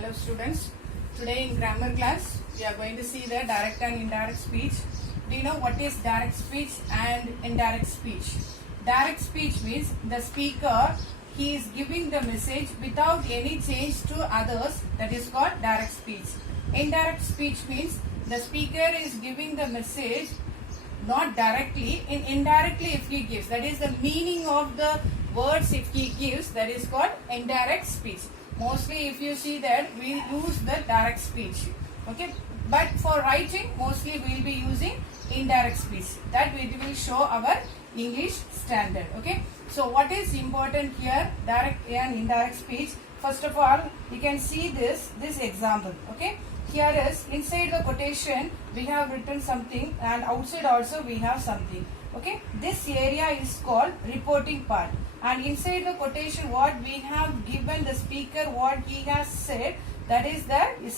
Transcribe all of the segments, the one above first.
Hello students, today in grammar class we are going to see the direct and indirect speech. Do you know what is direct speech and indirect speech? Direct speech means the speaker, he is giving the message without any change to others, that is called direct speech. Indirect speech means the speaker is giving the message not directly, indirectly if he gives, that is the meaning of the words if he gives, that is called indirect speech. Mostly if you see that we use the direct speech, okay, but for writing mostly we will be using indirect speech, that we will show our English standard. Okay, so what is important here, direct and indirect speech? First of all, you can see this example. Okay, here is inside the quotation we have written something and outside also we have something. Okay, this area is called reporting part, and inside the quotation what we have given the speaker, what he has said, that is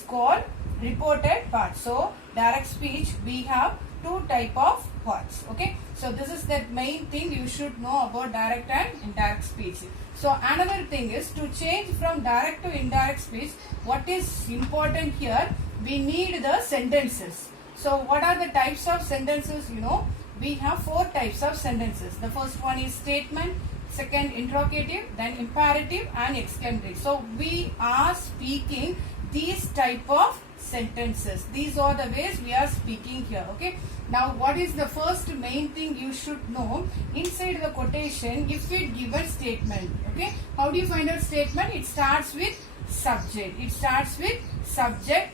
called reported part. So direct speech we have two type of parts. Okay, so this is the main thing you should know about direct and indirect speech. So another thing is to change from direct to indirect speech. What is important here, we need the sentences. So what are the types of sentences? You know, we have four types of sentences. The first one is statement, second interrogative, then imperative and exclamatory. So we are speaking these type of sentences. These are the ways we are speaking here. Okay, now what is the first main thing you should know? Inside the quotation, if we given statement, okay, how do you find out statement? It starts with subject,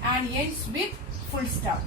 and ends with full stop,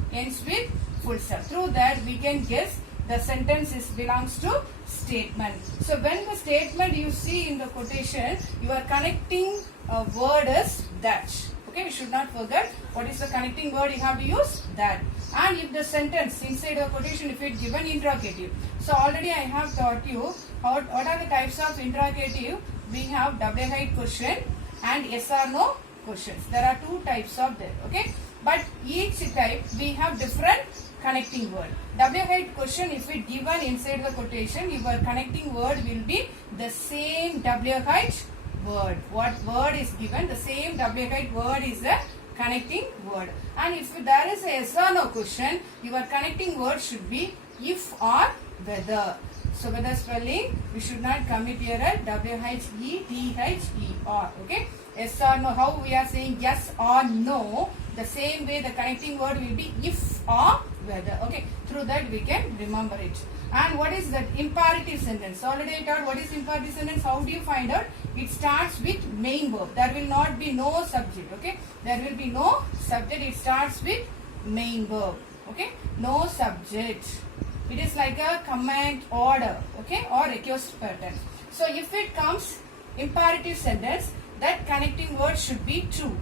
through that we can guess the sentence belongs to statement. So when the statement you see in the quotation, you are connecting a word is that. Okay, we should not forget what is the connecting word, you have to use that. And if the sentence inside the quotation, if it given interrogative, so already I have taught you what are the types of interrogative. We have double-height question and yes or no questions. There are two types of that. Okay, but each type we have different connecting word. Double-height question, if it given inside the quotation, your connecting word will be the same double-height word. What word is given, the same double-height word is the connecting word. And if there is a yes or no question, your connecting word should be if or whether. So whether spelling, we should not commit here at W-H-E-T-H-E-R. Okay, yes or no, how we are saying yes or no, the same way the connecting word will be if or whether. Okay, through that we can remember it. And what is that imperative sentence? Already I taught what is imperative sentence. How do you find out? It starts with main verb. There will not be no subject. Okay, there will be no subject. It starts with main verb. Okay, no subject. It is like a command order. Okay, or request pattern. So if it comes imperative sentence, that connecting word should be true.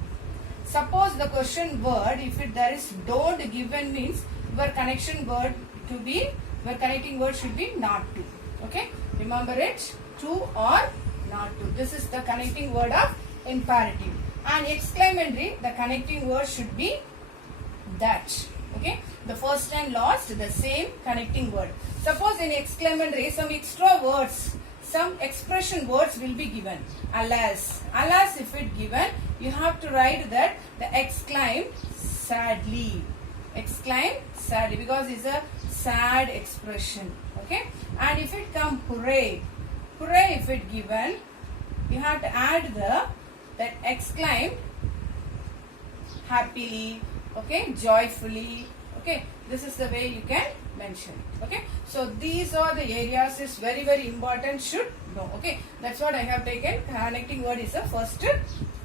Suppose the question word, if there is don't given, means your connection word to be, your connecting word should be not to. Okay, remember it, to or not to. This is the connecting word of imperative. And exclamatory, the connecting word should be that. Okay, the first and last, the same connecting word. Suppose in exclamatory, some extra words, some expression words will be given. Alas, if it given, you have to write that the exclaim sadly, because it's a sad expression. Okay, and if it come hooray, if it given, you have to add that exclaim happily, okay, joyfully. Okay, this is the way you can mention. Okay, so these are the areas is very important, should know. Okay, that's what I have taken. Connecting word is the first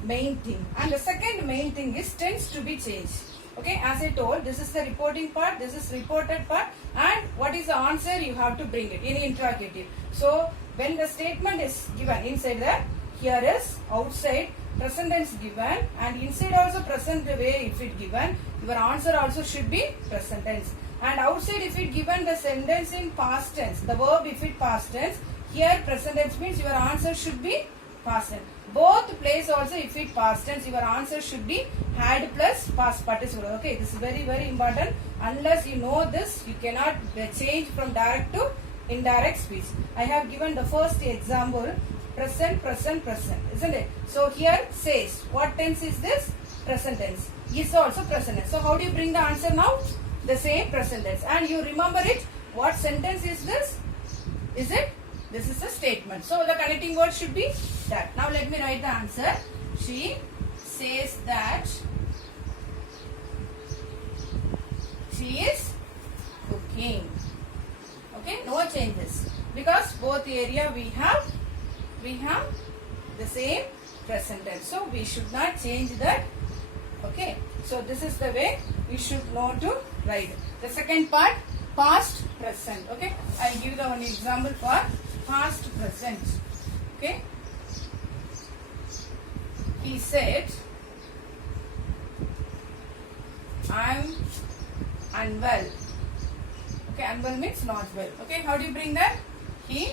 main thing, and the second main thing is tends to be changed. Okay, as I told, this is the reporting part, this is reported part, and what is the answer, you have to bring it in interrogative. So when the statement is given, inside that, here is outside present tense given, and inside also present way if it given, your answer also should be present tense. And outside if it given the sentence in past tense, the verb if it past tense, here present tense means your answer should be past tense. Both place also if it past tense, your answer should be had plus past participle. Okay, this is very important. Unless you know this, you cannot change from direct to indirect speech. I have given the first example. Present, isn't it? So here says, what tense is this? present tense. Is also present tense. So how do you bring the answer now? The same present tense. And you remember it. What sentence is this? Is it? This is a statement. So the connecting word should be that. Now let me write the answer. She says that she is cooking. Okay, no changes. Because both area we have the same present tense. So we should not change that. Okay. So this is the way we should know to write. The second part, past present. Okay. I'll give the one example for past present. Okay. He said, I'm unwell. Okay, unwell means not well. Okay, how do you bring that? He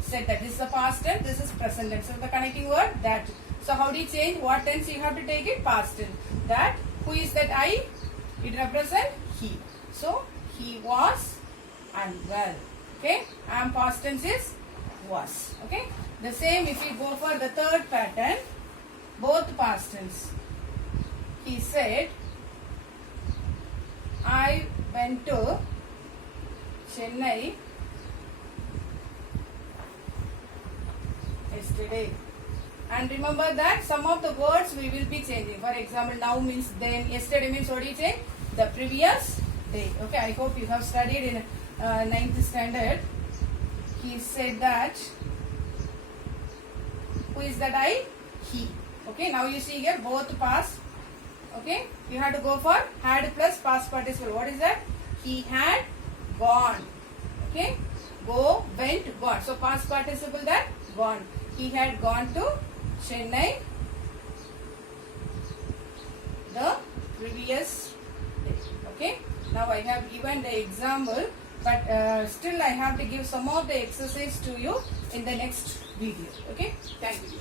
said that. This is the past tense, this is present tense. So the connecting word that. So how do you change? What tense you have to take it? Past tense. That. Who is that I? It represents he. So he was unwell. Okay, and past tense is was. Okay, the same if we go for the third pattern, both past tense. He said, I went to Chennai yesterday. And remember that some of the words we will be changing. For example, now means then, yesterday means what do you change? The previous day. Okay, I hope you have studied in 9th standard. He said that. Who is that I? He. Okay, now you see here both past. Okay, you have to go for had plus past participle. What is that? He had gone. Okay, go, went, gone. So past participle that gone. He had gone to Chennai the previous day. Okay, now I have given the example, but still I have to give some of the exercise to you in the next video. Okay, thank you.